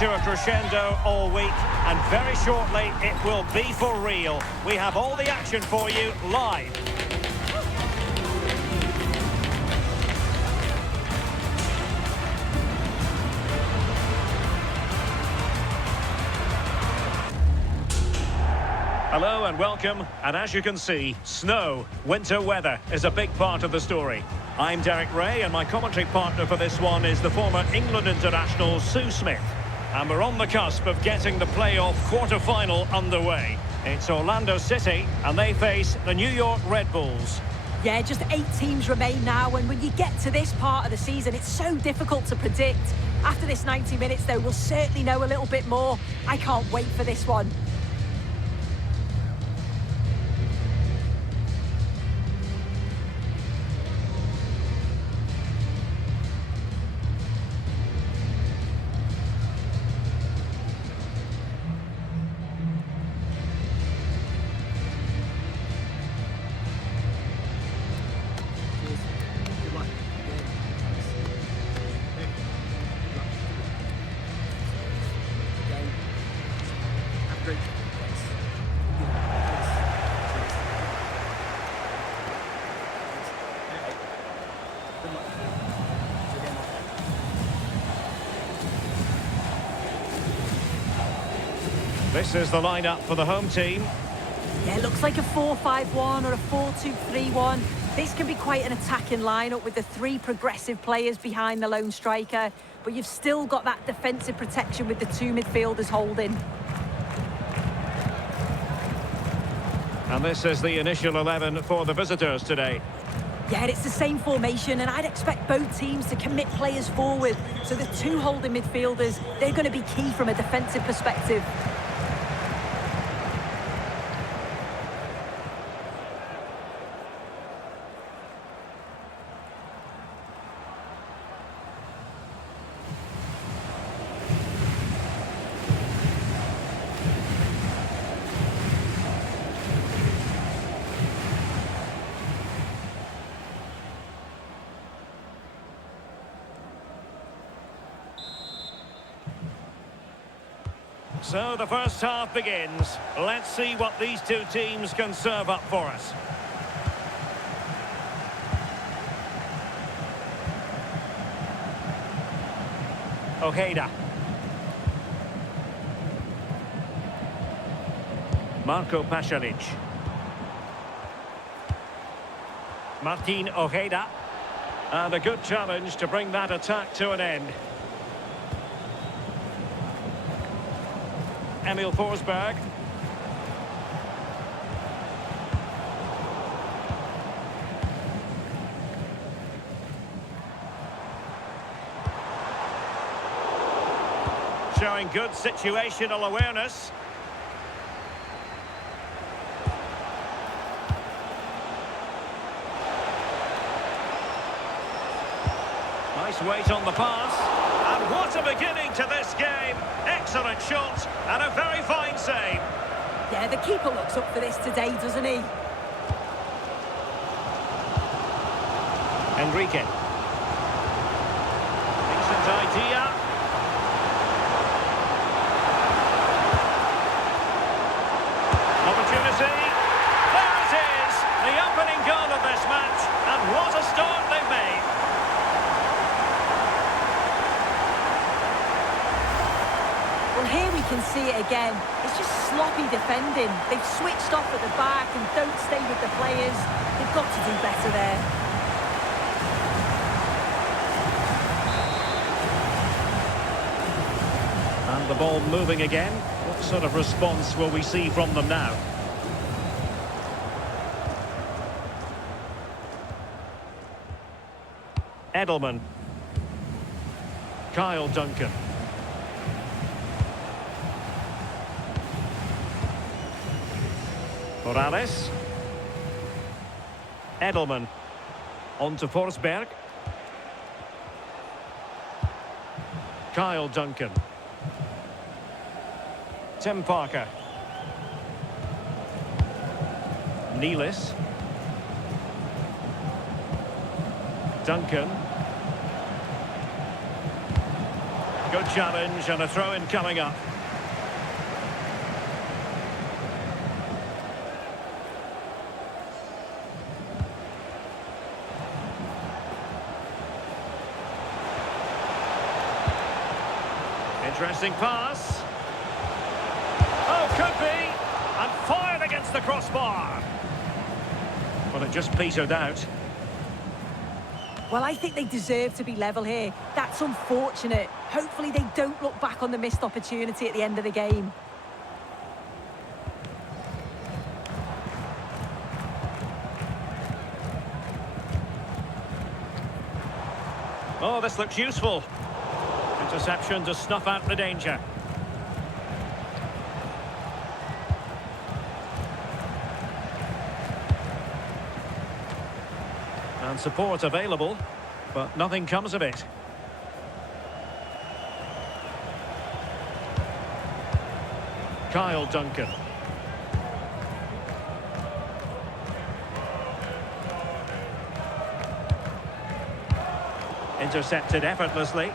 to a crescendo all week, and very shortly it will be for real. We have all the action for you live. Hello and welcome, and as you can see, snow, winter weather is a big part of the story. I'm Derek Ray, and my commentary partner for this one is the former England international Sue Smith. And we're on the cusp of getting the playoff quarter-final underway. It's Orlando City, and they face the New York Red Bulls. Yeah, just 8 teams remain now, and when you get to this part of the season, it's so difficult to predict. After this 90 minutes, though, we'll certainly know a little bit more. I can't wait for this one. This is the lineup for the home team. Yeah, it looks like a 4-5-1 or a 4-2-3-1. This can be quite an attacking lineup with the 3 progressive players behind the lone striker, but you've still got that defensive protection with the 2 midfielders holding. And this is the initial 11 for the visitors today. Yeah, it's the same formation, and I'd expect both teams to commit players forward. So the 2 holding midfielders, they're going to be key from a defensive perspective. So the first half begins. Let's see what these 2 teams can serve up for us. Ojeda. Marco Pasalic. Martin Ojeda. And a good challenge to bring that attack to an end. Emil Forsberg. Showing good situational awareness. Nice weight on the pass. And what a beginning to this game. Excellent shot and a very fine save. Yeah, the keeper looks up for this today, doesn't he? Enrique. Decent idea. Opportunity. There it is. The opening goal of this match. And what a start they've made. Well, here we can see it again. It's just sloppy defending. They've switched off at the back and don't stay with the players. They've got to do better there. And the ball moving again. What sort of response will we see from them now? Edelman. Kyle Duncan. Morales. Edelman. On to Forsberg. Kyle Duncan. Tim Parker. Juilius. Duncan. Good challenge and a throw-in coming up. Interesting pass. Oh, could be. And fired against the crossbar. Well, it just petered out. Well, I think they deserve to be level here. That's unfortunate. Hopefully they don't look back on the missed opportunity at the end of the game. Oh, this looks useful. Interception to snuff out the danger. And support available, but nothing comes of it. Kyle Duncan. Intercepted effortlessly.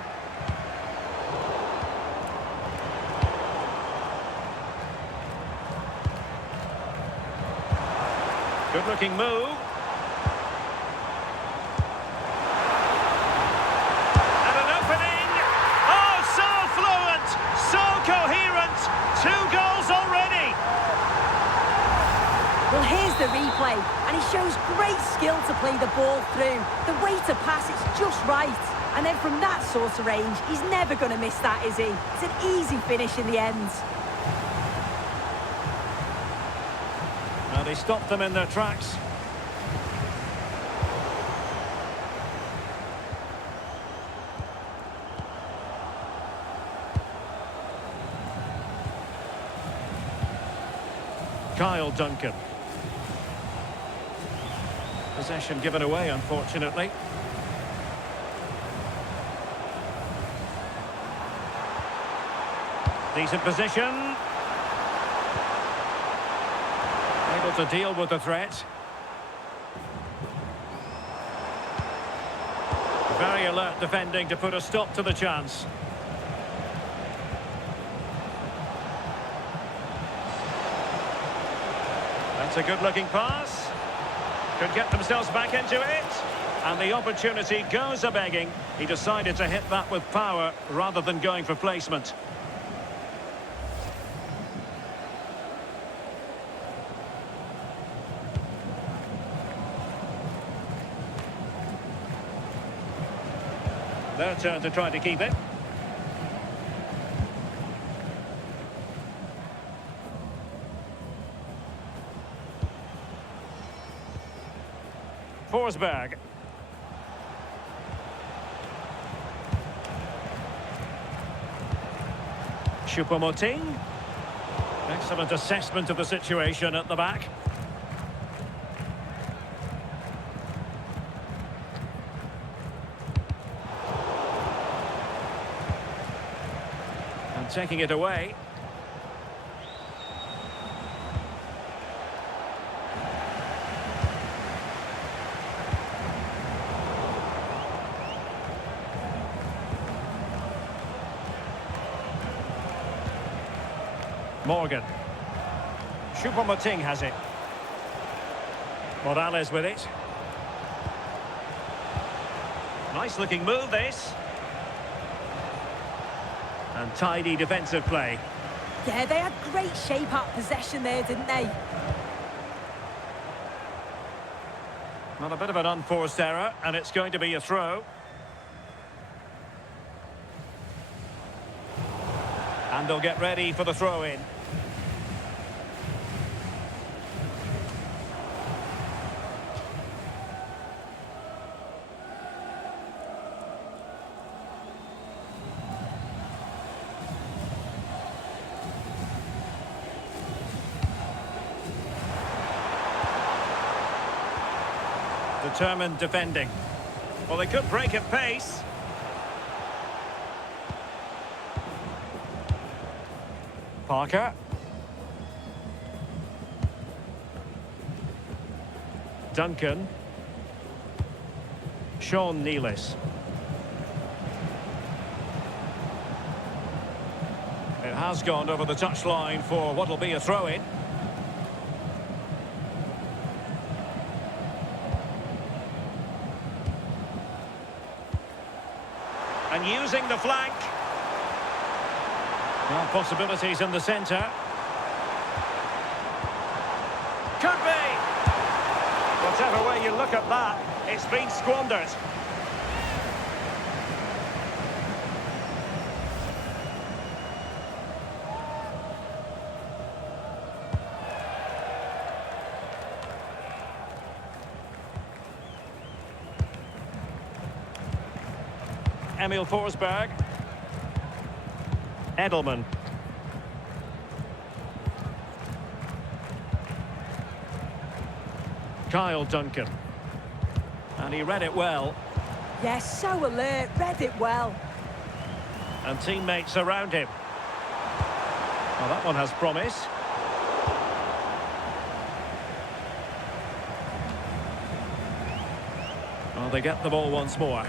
Good-looking move. And an opening. Oh, so fluent, so coherent. 2 goals already. Well, here's the replay, and he shows great skill to play the ball through. The way to pass, it's just right. And then from that sort of range, he's never going to miss that, is he? It's an easy finish in the end. Now they stopped them in their tracks. Kyle Duncan. Possession given away, unfortunately. Decent position. Able to deal with the threat. Very alert defending to put a stop to the chance. That's a good-looking pass. Could get themselves back into it. And the opportunity goes a-begging. He decided to hit that with power rather than going for placement. Their turn to try to keep it. Forsberg. Choupo-Moting. Excellent assessment of the situation at the back. And taking it away. Morgan. Choupo-Moting has it. Morales with it. Nice looking move, this. And tidy defensive play. Yeah, they had great shape-up possession there, didn't they? Not a bit of an unforced error, and it's going to be a throw. And they'll get ready for the throw-in. Determined defending. Well, they could break at pace. Parker. Duncan. Juilius. Has gone over the touchline for what will be a throw-in. And using the flank. Well, possibilities in the centre. Could be! Whatever way you look at that, it's been squandered. Emil Forsberg. Edelman. Kyle Duncan. And he read it well. Yes, so alert, read it well. And teammates around him. Well, that one has promise. Well, they get the ball once more.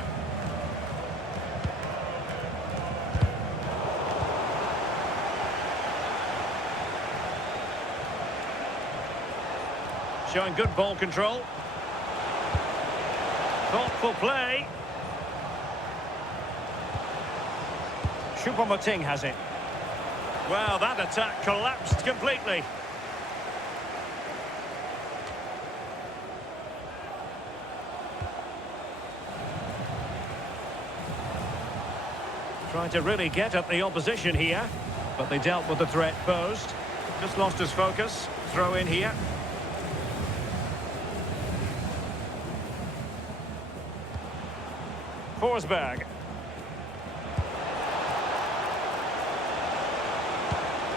Showing good ball control. Thoughtful play. Choupo-Moting has it. Well, that attack collapsed completely. Trying to really get at the opposition here, but they dealt with the threat posed. Just lost his focus. Throw in here. Forsberg.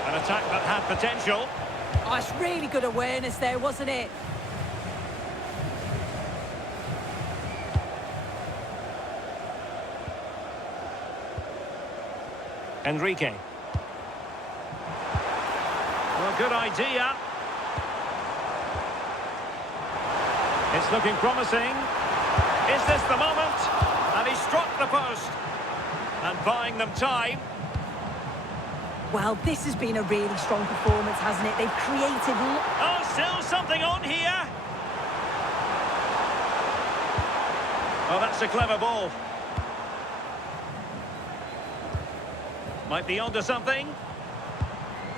An attack that had potential. Oh, it's really good awareness there, wasn't it? Enrique. Well, good idea. It's looking promising. Is this the moment? And he struck the post. And buying them time. Well, this has been a really strong performance, hasn't it? They've created... Oh, still something on here. Oh, that's a clever ball. Might be onto something.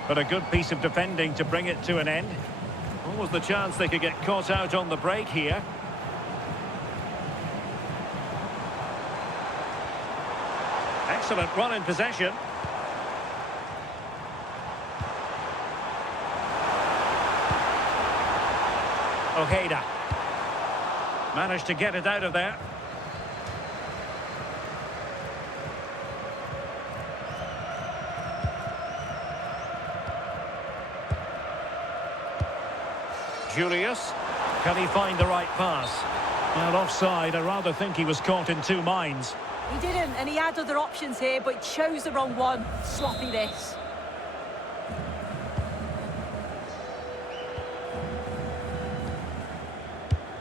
But a good piece of defending to bring it to an end. What was the chance they could get caught out on the break here? Excellent run in possession. Ojeda. Managed to get it out of there. Juilius. Can he find the right pass? Well, offside. I rather think he was caught in two minds. He didn't, and he had other options here, but he chose the wrong one. Sloppy this.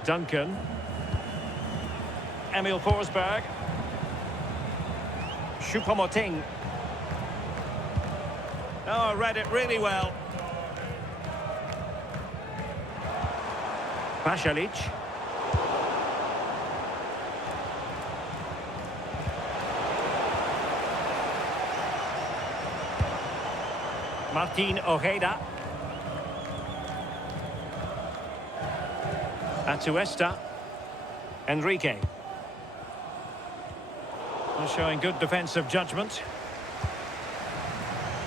Duncan. Emil Forsberg. Choupo-Moting. Oh, read it really well. Pasalic. Martin Ojeda. Atuesta. Enrique. Well, showing good defensive judgment.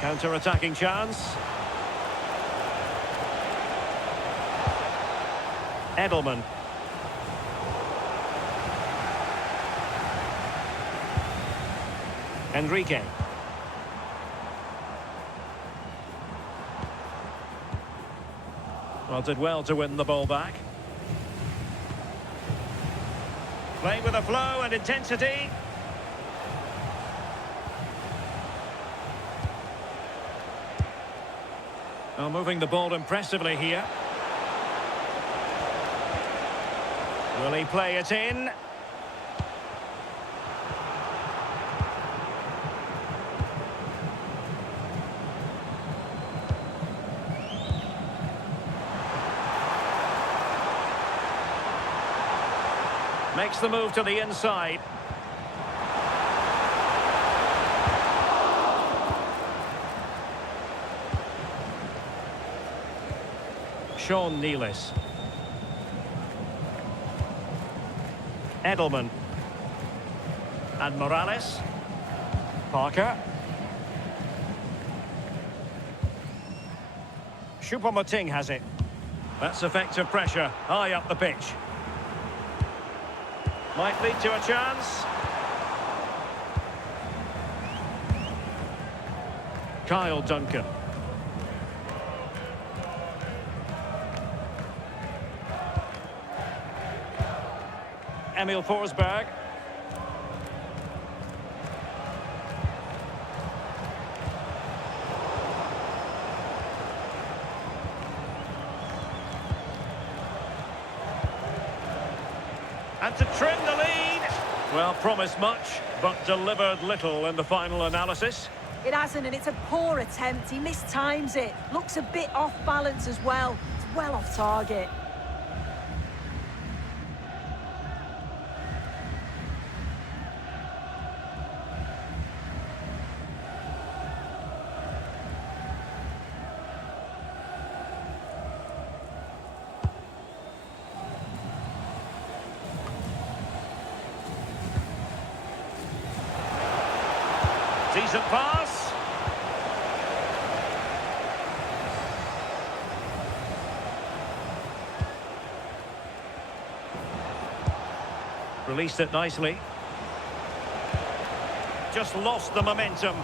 Counter-attacking chance. Edelman. Enrique. Well, did well to win the ball back. Playing with a flow and intensity. Well, moving the ball impressively here. Will he play it in? Makes the move to the inside. Juilius. Edelman. And Morales. Parker. Choupo-Moting has it. That's effective pressure, high up the pitch. Might lead to a chance. Kyle Duncan. Emil Forsberg. And to trim the lead. Well, promised much, but delivered little in the final analysis. It hasn't, and it's a poor attempt. He mistimes it. Looks a bit off balance as well. It's well off target. Decent pass. Released it nicely. Just lost the momentum.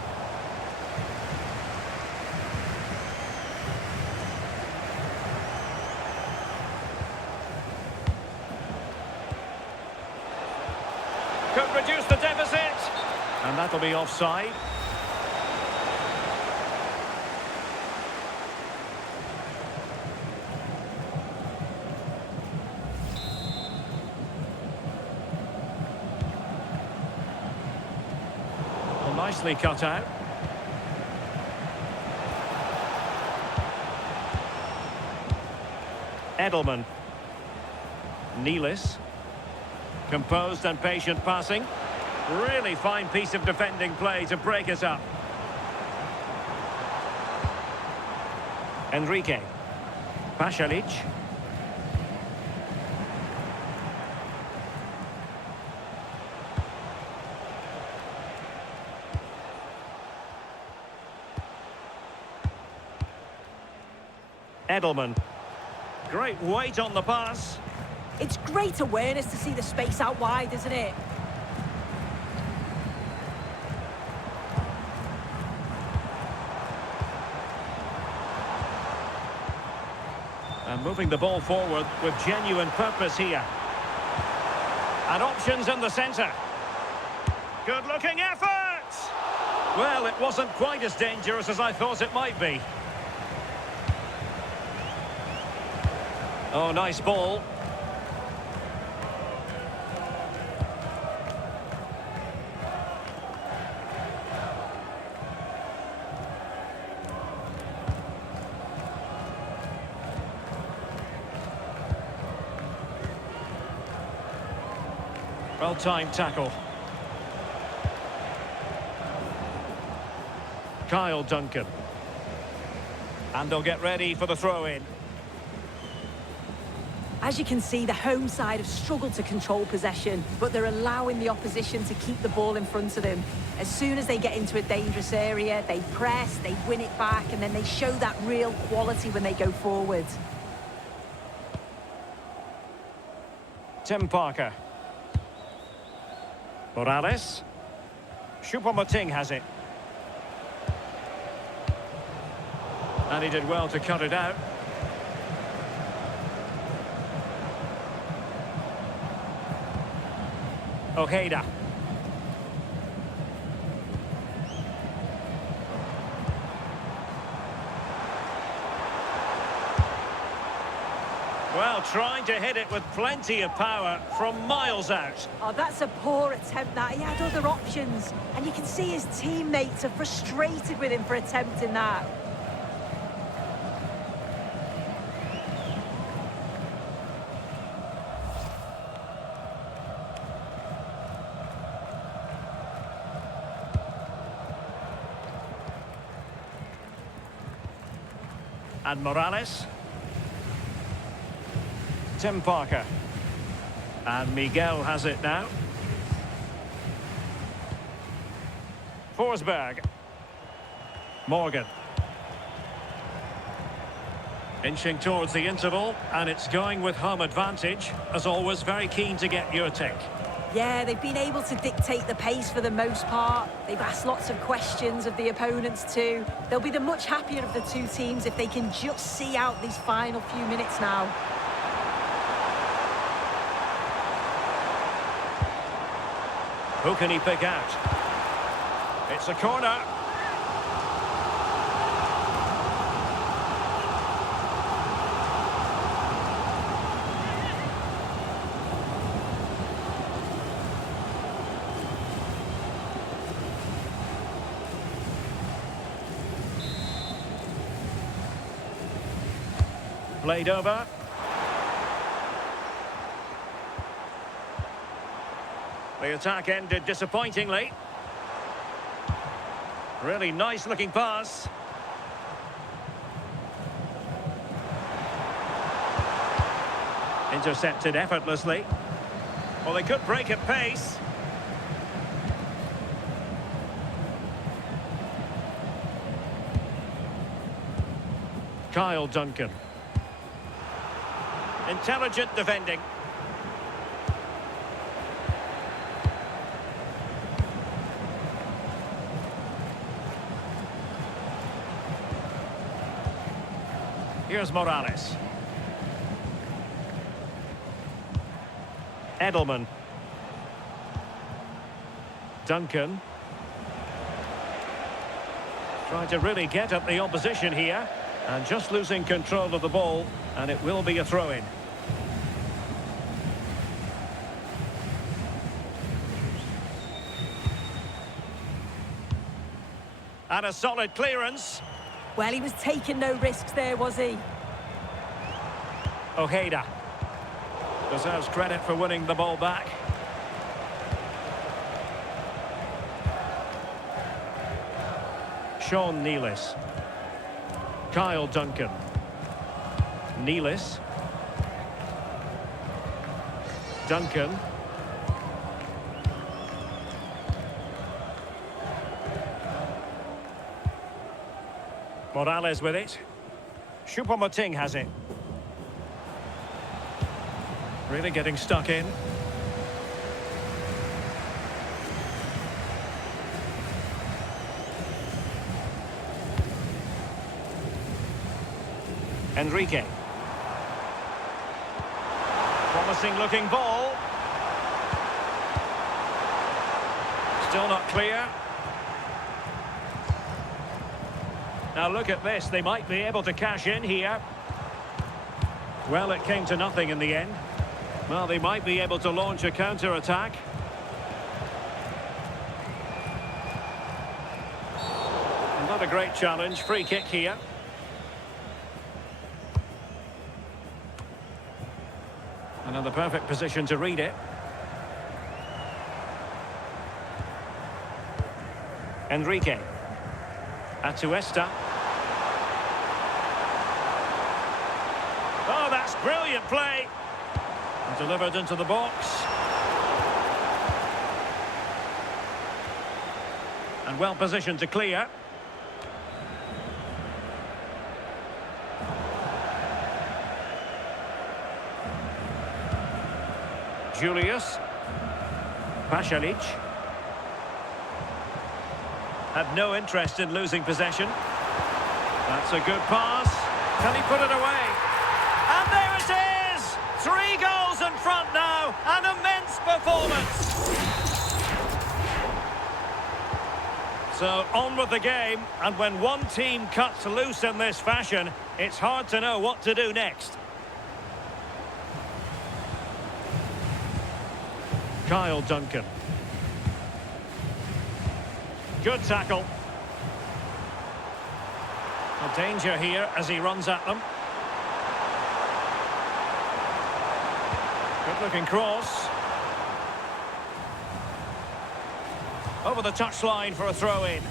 Could reduce the deficit. And that'll be offside. Well, nicely cut out. Edelman. Juilius. Composed and patient passing. Really fine piece of defending play to break us up. Enrique. Pasalic. Edelman. Great weight on the pass. It's great awareness to see the space out wide, isn't it? And moving the ball forward with genuine purpose here. And options in the centre. Good-looking effort! Well, it wasn't quite as dangerous as I thought it might be. Oh, nice ball. Well-timed tackle. Kyle Duncan. And they'll get ready for the throw-in. As you can see, the home side have struggled to control possession, but they're allowing the opposition to keep the ball in front of them. As soon as they get into a dangerous area, they press, they win it back, and then they show that real quality when they go forward. Tim Parker. Morales. Choupo-Moting has it. And he did well to cut it out. Ojeda. Well, trying to hit it with plenty of power from miles out. Oh, that's a poor attempt, that. He had other options. And you can see his teammates are frustrated with him for attempting that. And Morales. Tim Parker. And Miguel has it now. Forsberg. Morgan. Inching towards the interval, and it's going with home advantage. As always, very keen to get your take. Yeah, they've been able to dictate the pace for the most part. They've asked lots of questions of the opponents too. They'll be the much happier of the two teams if they can just see out these final few minutes now. Who can he pick out? It's a corner. Played over. The attack ended disappointingly. Really nice looking pass. Intercepted effortlessly. Well, they could break at pace. Kyle Duncan. Intelligent defending. Here's Morales. Edelman. Duncan. Trying to really get at the opposition here. And just losing control of the ball. And it will be a throw-in. And a solid clearance. Well, he was taking no risks there, was he? Ojeda deserves credit for winning the ball back. Sean Juilius. Kyle Duncan. Juilius. Duncan. Morales with it. Choupo-Moting has it. Really getting stuck in. Enrique. Promising looking ball. Still not clear. Now look at this, they might be able to cash in here. Well, it came to nothing in the end. Well, they might be able to launch a counter-attack. Not a great challenge, free kick here. Another perfect position to read it. Enrique. Atuesta. Oh, that's brilliant play. And delivered into the box. And well positioned to clear. Juilius. Pasalic. Had no interest in losing possession. That's a good pass. Can he put it away? And there it is! 3 goals in front now. An immense performance. So on with the game. And when one team cuts loose in this fashion, it's hard to know what to do next. Kyle Duncan. Good tackle. No danger here as he runs at them. Good looking cross. Over the touchline for a throw-in.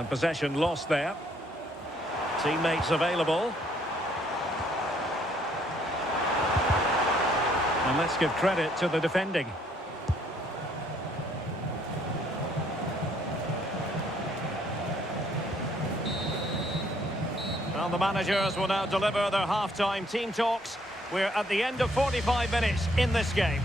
And possession lost there. Teammates available. And let's give credit to the defending. Well, the managers will now deliver their half-time team talks. We're at the end of 45 minutes in this game.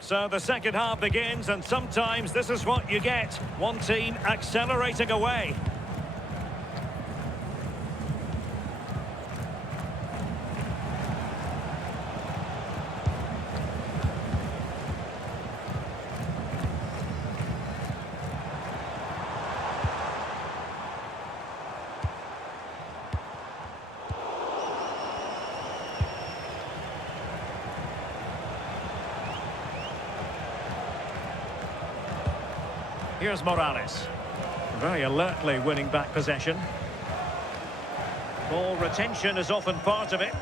So the second half begins, and sometimes this is what you get. One team accelerating away. Here's Morales. Very alertly winning back possession. Ball retention is often part of it.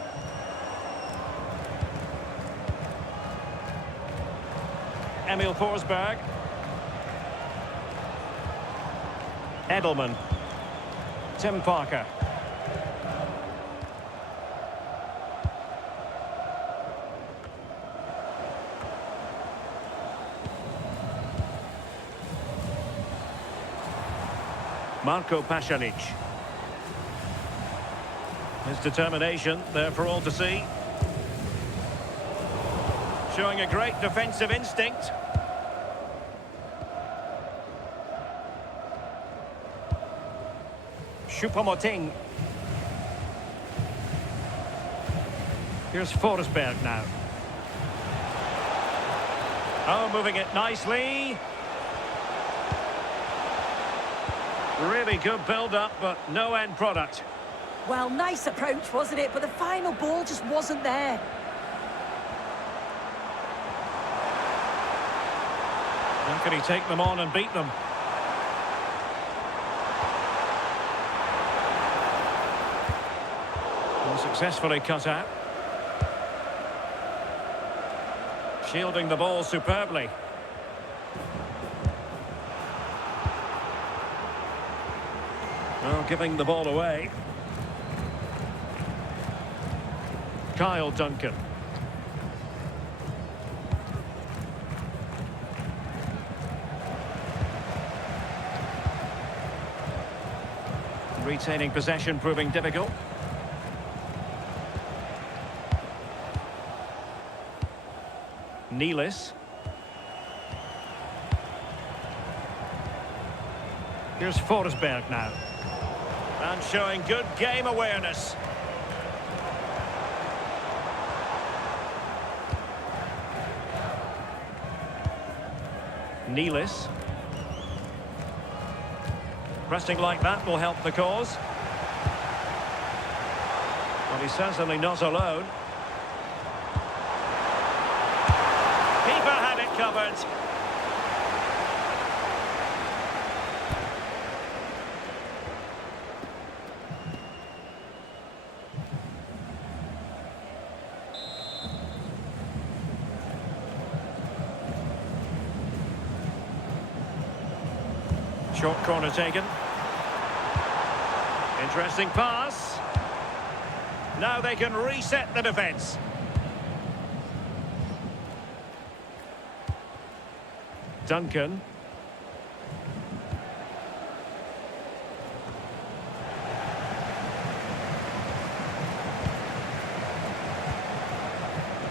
Emil Forsberg. Edelman. Tim Parker. Marco Pasalic. His determination there for all to see. Showing a great defensive instinct. Choupo-Moting. Here's Forsberg now. Oh, moving it nicely. Really good build-up, but no end product. Well, nice approach, wasn't it? But the final ball just wasn't there. How can he take them on and beat them? And successfully cut out. Shielding the ball superbly. Well, giving the ball away. Kyle Duncan. Retaining possession proving difficult. Juilius. Here's Forsberg now. And showing good game awareness. Juilius. Pressing like that will help the cause. Well, he's certainly not alone. Keeper had it covered. Short corner taken. Interesting pass. Now they can reset the defence. Duncan.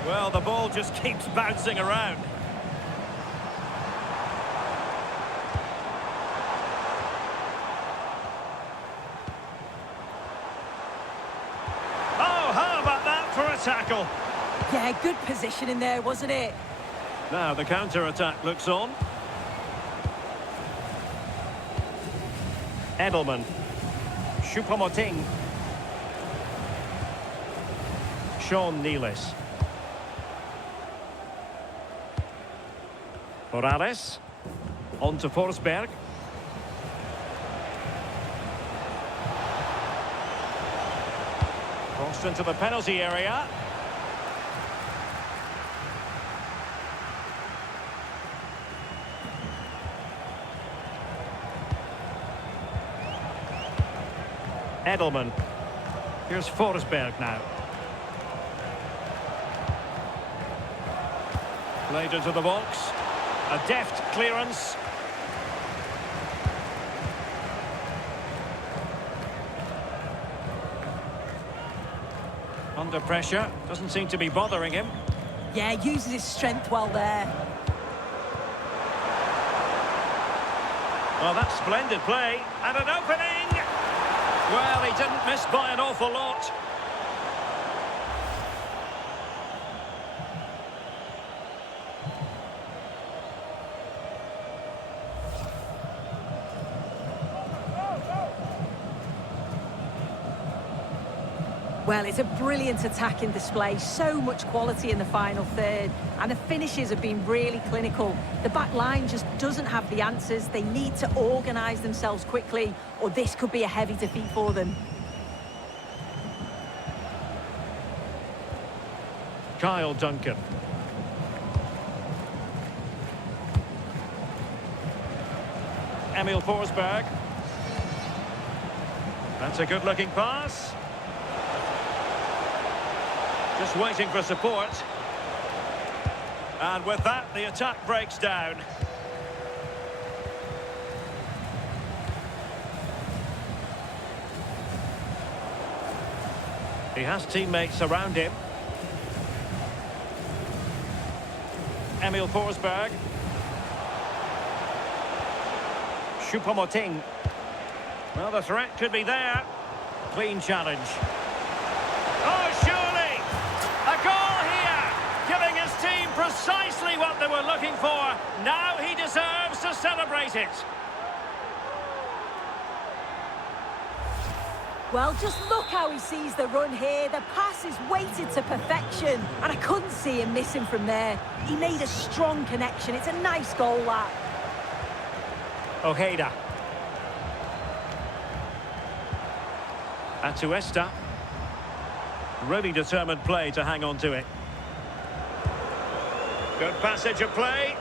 Well, the ball just keeps bouncing around. Tackle. Yeah, good position in there, wasn't it? Now the counter-attack looks on. Edelman. Choupo-Moting. Juilius. Morales. On to Forsberg. Crossed into the penalty area. Edelman. Here's Forsberg now. Played into the box. A deft clearance. Under pressure. Doesn't seem to be bothering him. Yeah, uses his strength well there. Well, that's splendid play. And an opening! Well, he didn't miss by an awful lot. Well, it's a brilliant attacking display. So much quality in the final third. And the finishes have been really clinical. The back line just doesn't have the answers. They need to organise themselves quickly, or this could be a heavy defeat for them. Kyle Duncan. Emil Forsberg. That's a good-looking pass. Just waiting for support. And with that, the attack breaks down. He has teammates around him. Emil Forsberg. Choupo-Moting. Well, the threat could be there. Clean challenge. Oh, surely! A goal here! Giving his team precisely what they were looking for. Now he deserves to celebrate it. Well, just look how he sees the run here. The pass is weighted to perfection. And I couldn't see him missing from there. He made a strong connection. It's a nice goal, that. Ojeda. Atuesta. Really determined play to hang on to it. Good passage of play.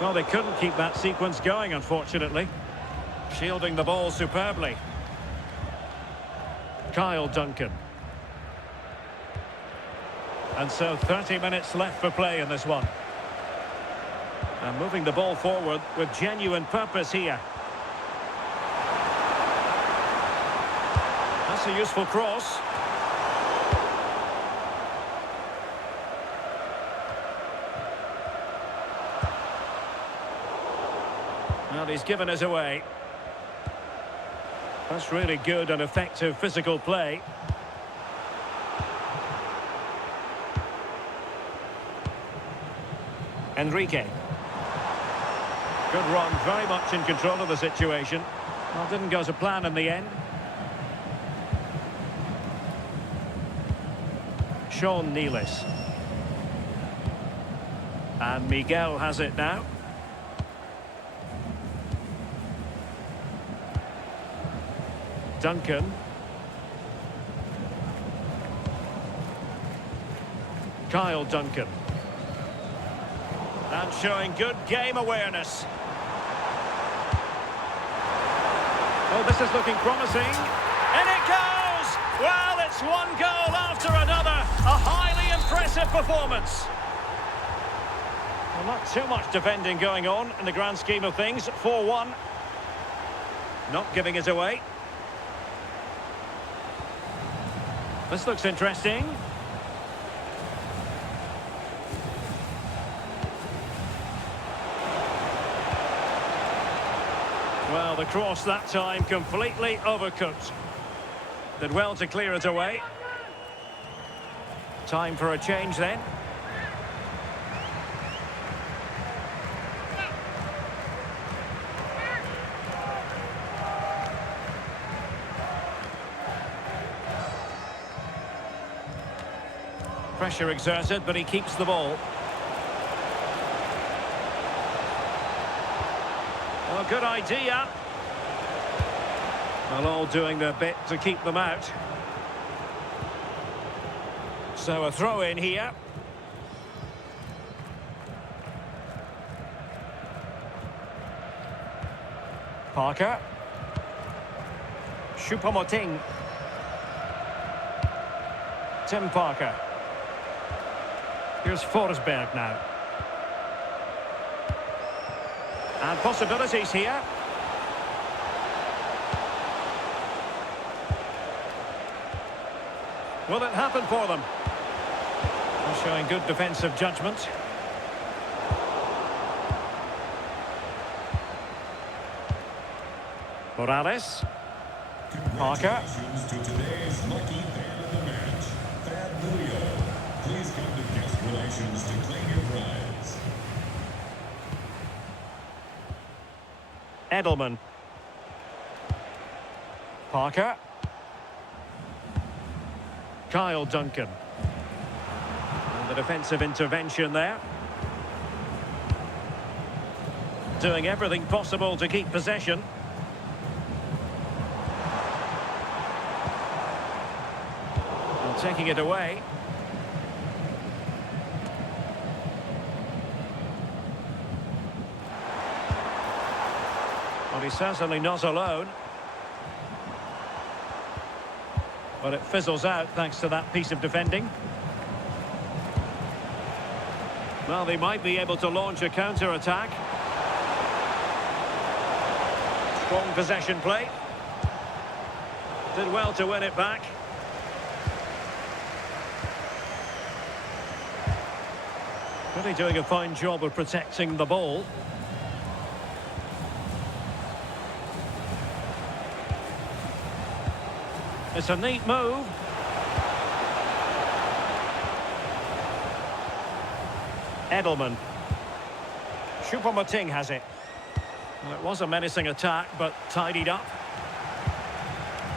Well, they couldn't keep that sequence going, unfortunately. Shielding the ball superbly. Kyle Duncan. And so 30 minutes left for play in this one. And moving the ball forward with genuine purpose here. That's a useful cross. Well, he's given us away. That's really good and effective physical play. Enrique. Good run, very much in control of the situation. Well, didn't go to plan in the end. Juilius. And Miguel has it now. Duncan. Kyle Duncan. And showing good game awareness. Oh, this is looking promising. And it goes! Well, it's one goal after another. A highly impressive performance. Well, not too much defending going on in the grand scheme of things. 4-1. Not giving it away. This looks interesting. Well, the cross that time completely overcooked. Did well to clear it away. Time for a change then. Pressure exerted, but he keeps the ball. Well, good idea. Well, all doing their bit to keep them out. So a throw in here. Parker. Choupo-Moting. Tim Parker. Here's Forsberg now. And possibilities here. Will it happen for them? They're showing good defensive judgment. Morales. Parker. Congratulations to today's lucky fan of the match, Juilius. Please come to guest relations to claim your prize. Edelman. Parker. Kyle Duncan. And the defensive intervention there. Doing everything possible to keep possession. And taking it away. Well, he's certainly not alone. But it fizzles out thanks to that piece of defending. Well, they might be able to launch a counter-attack. Strong possession play. Did well to win it back. Really doing a fine job of protecting the ball. It's a neat move. Edelman. Choupo-Moting has it. Well, it was a menacing attack, but tidied up.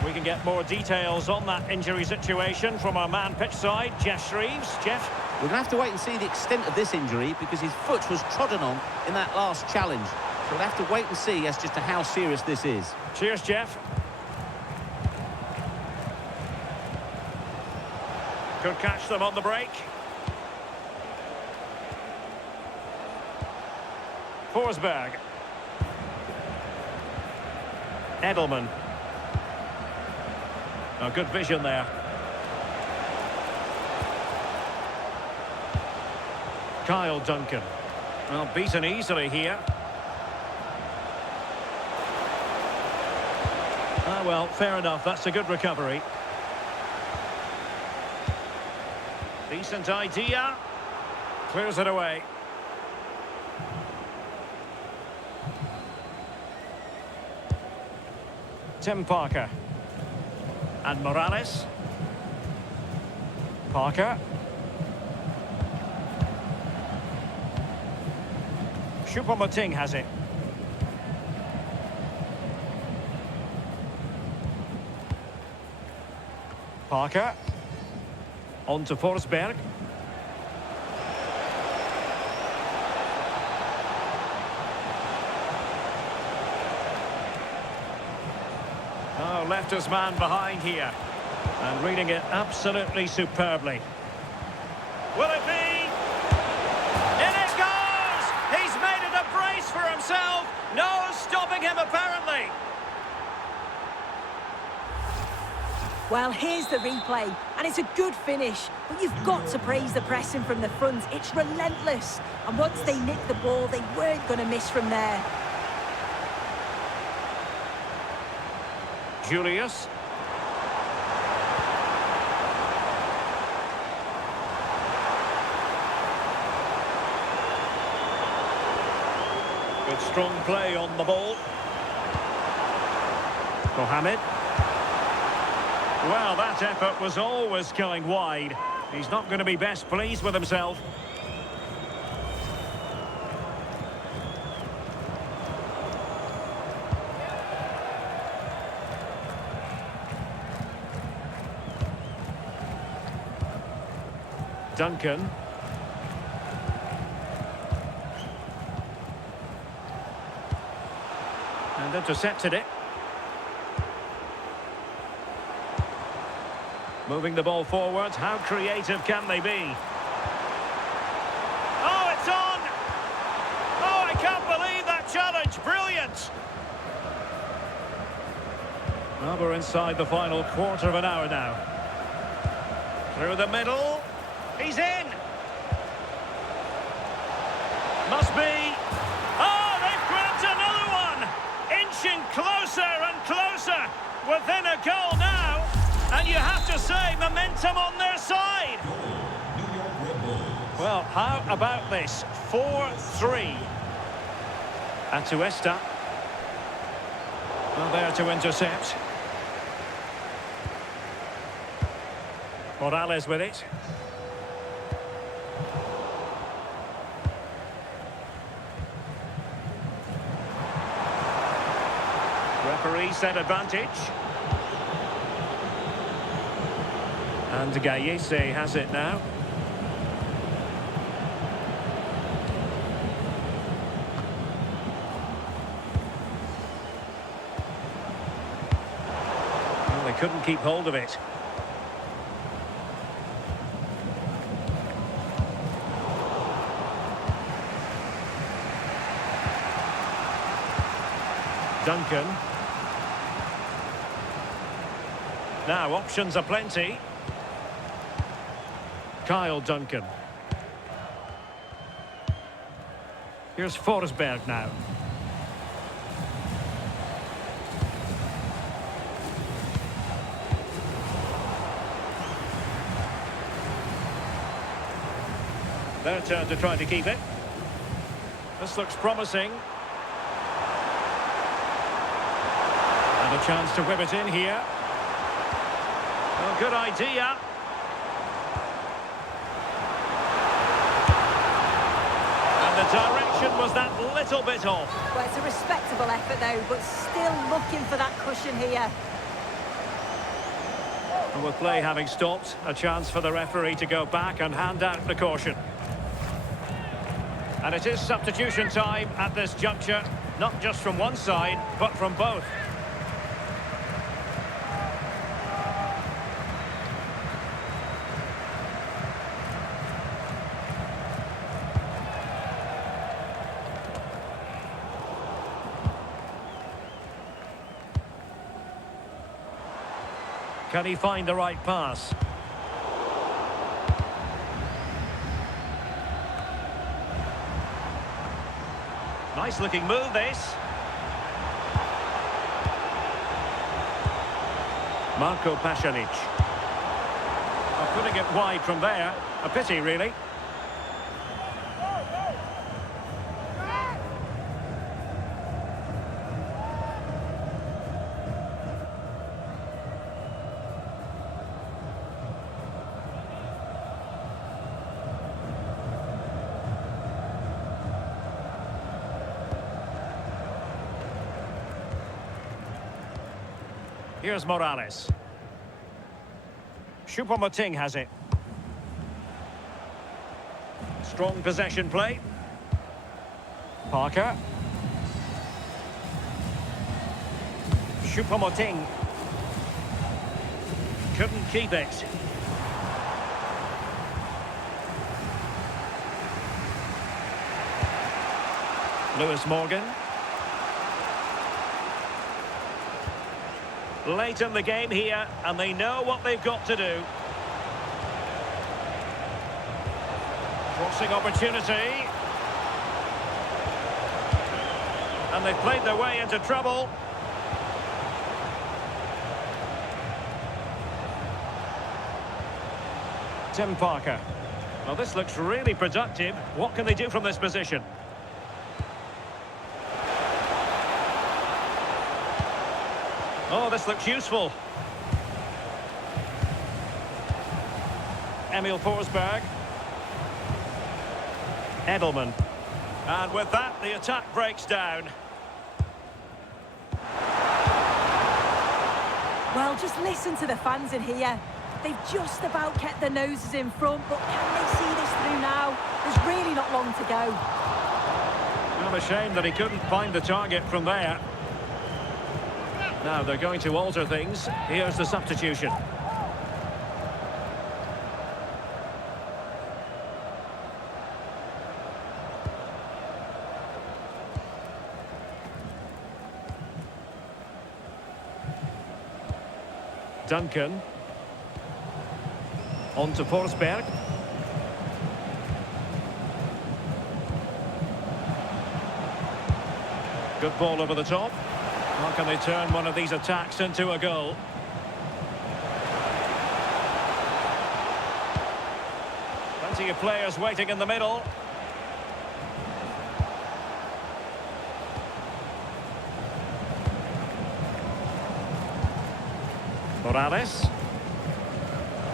We can get more details on that injury situation from our man pitch side, Jeff Shreves. Jeff? We're going to have to wait and see the extent of this injury because his foot was trodden on in that last challenge. So we'll have to wait and see as just to how serious this is. Cheers, Jeff. Could catch them on the break. Forsberg. Edelman. Oh, good vision there. Kyle Duncan. Well, beaten easily here. Ah, well, fair enough. That's a good recovery. Decent idea. Clears it away. Tim Parker. And Morales. Parker. Choupo-Moting has it. Parker. On to Forsberg. Oh, left his man behind here. And reading it absolutely superbly. Will it be? In it goes! He's made it a brace for himself. No stopping him, apparently. Well, here's the replay, and it's a good finish, but you've got to praise the pressing from the front. It's relentless, and once they nicked the ball, they weren't going to miss from there. Juilius. Good strong play on the ball. Mohamed. Well, that effort was always going wide. He's not going to be best pleased with himself. Duncan. And intercepted it. Moving the ball forward. How creative can they be? Oh, it's on! Oh, I can't believe that challenge. Brilliant! Well, we're inside the final quarter of an hour now. Through the middle. He's in! Must be. Oh, they've grabbed another one! Inching closer and closer. Within a goal now. And you have to say, momentum on their side. Well, how about this? 4-3. Atuesta. Well, there to intercept. Morales with it. Referee said advantage. And Juilius has it now. Well, they couldn't keep hold of it. Duncan. Now, options are plenty. Kyle Duncan. Here's Forsberg now. Their turn to try to keep it. This looks promising. And a chance to whip it in here. Well, good idea. The direction was that little bit off. Well, it's a respectable effort though, but still looking for that cushion here. And with play having stopped, a chance for the referee to go back and hand out the caution. And it is substitution time at this juncture, not just from one side, but from both. Can he find the right pass? Nice looking move, this. Marco Pasalic. Putting it wide from there. A pity, really. Here's Morales. Choupo-Moting has it. Strong possession play. Parker. Choupo-Moting. Couldn't keep it. Lewis Morgan. Late in the game here, and they know what they've got to do. Crossing opportunity. And they've played their way into trouble. Tim Parker. Well, this looks really productive. What can they do from this position? Oh, this looks useful. Emil Forsberg. Edelman. And with that, the attack breaks down. Well, just listen to the fans in here. They've just about kept their noses in front, but can they see this through now? There's really not long to go. Well, a shame that he couldn't find the target from there. Now they're going to alter things. Here's the substitution. Duncan. On to Forsberg. Good ball over the top. How can they turn one of these attacks into a goal? Plenty of players waiting in the middle. Morales.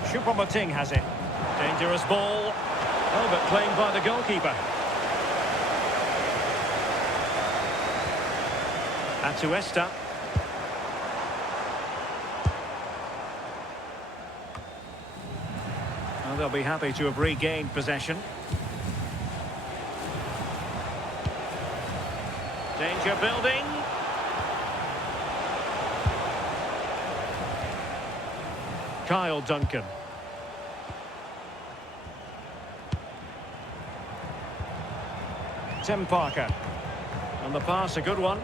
Choupo-Moting has it. Dangerous ball. Oh, but claimed by the goalkeeper. Atuesta. Well, they'll be happy to have regained possession. Danger building. Kyle Duncan. Tim Parker. And the pass, a good one.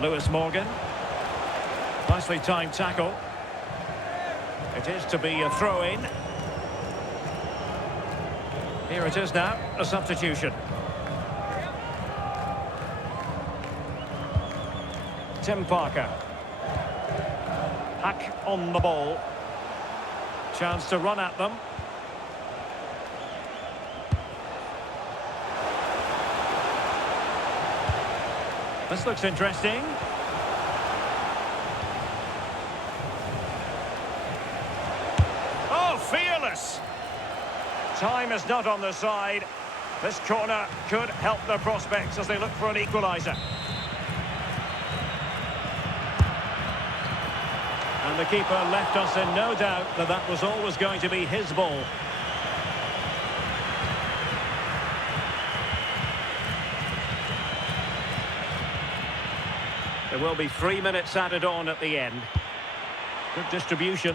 Lewis Morgan. Nicely timed tackle. It is to be a throw-in. Here it is now, a substitution. Tim Parker. Hack on the ball. Chance to run at them. This looks interesting. Oh, fearless! Time is not on their side. This corner could help their prospects as they look for an equaliser. And the keeper left us in no doubt that that was always going to be his ball. There will be 3 minutes added on at the end. Good distribution.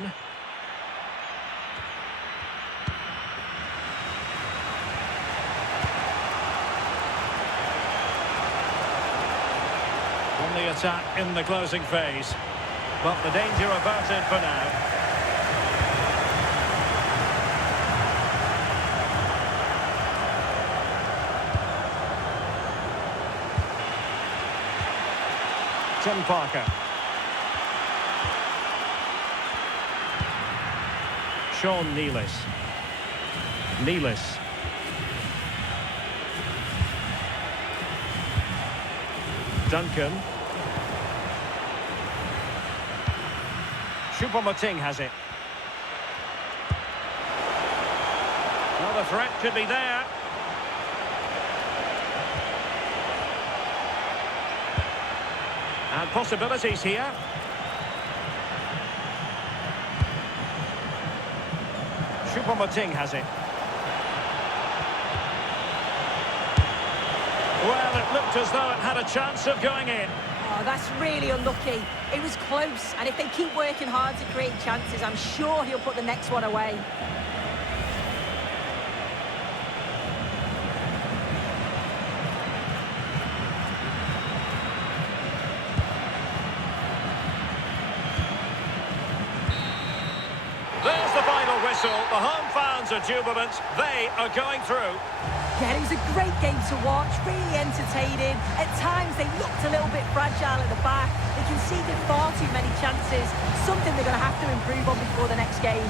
On the attack in the closing phase. But the danger averted for now. Tim Parker. Sean Juilius. Juilius. Duncan. Choupo-Moting has it. Well, the threat could be there. And possibilities here. Choupo-Moting has it. Well, it looked as though it had a chance of going in. Oh, that's really unlucky. It was close, and if they keep working hard to create chances, I'm sure he'll put the next one away. There's the final whistle. The home fans are jubilant. They are going through. Yeah, it was a great game to watch, really entertaining. At times, they looked a little bit fragile at the back. They conceded far too many chances, something they're going to have to improve on before the next game.